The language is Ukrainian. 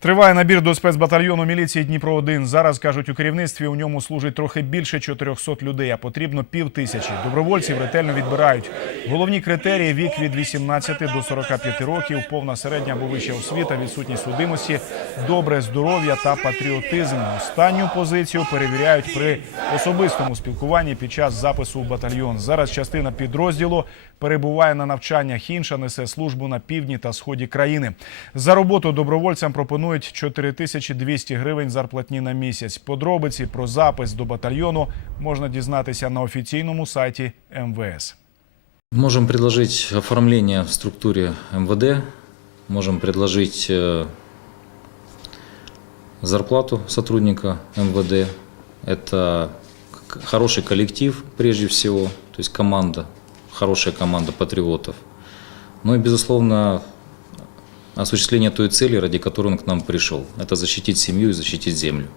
Триває набір до спецбатальйону міліції Дніпро 1 Зараз кажуть у керівництві у ньому служить трохи більше 400 людей, а потрібно пів тисячі. Добровольців ретельно відбирають. Головні критерії: вік від 18 до 45 років, повна середня або вища освіта, відсутність судимості, добре здоров'я та патріотизм. Останню позицію перевіряють при особистому спілкуванні під час запису у батальйон. Зараз частина підрозділу перебуває на навчаннях. Інша несе службу на півдні та сході країни. За роботу добровольцям пропонують 4200 гривень зарплатні на місяць. Подробиці про запис до батальйону можна дізнатися на офіційному сайті МВС. Можем предложить оформление в структуре МВД, можем предложить э, зарплату сотрудника МВД. Это хороший коллектив прежде всего, то есть команда, хорошая команда патриотов. Ну и, безусловно, осуществление той цели, ради которой он к нам пришел. Это защитить семью и защитить землю.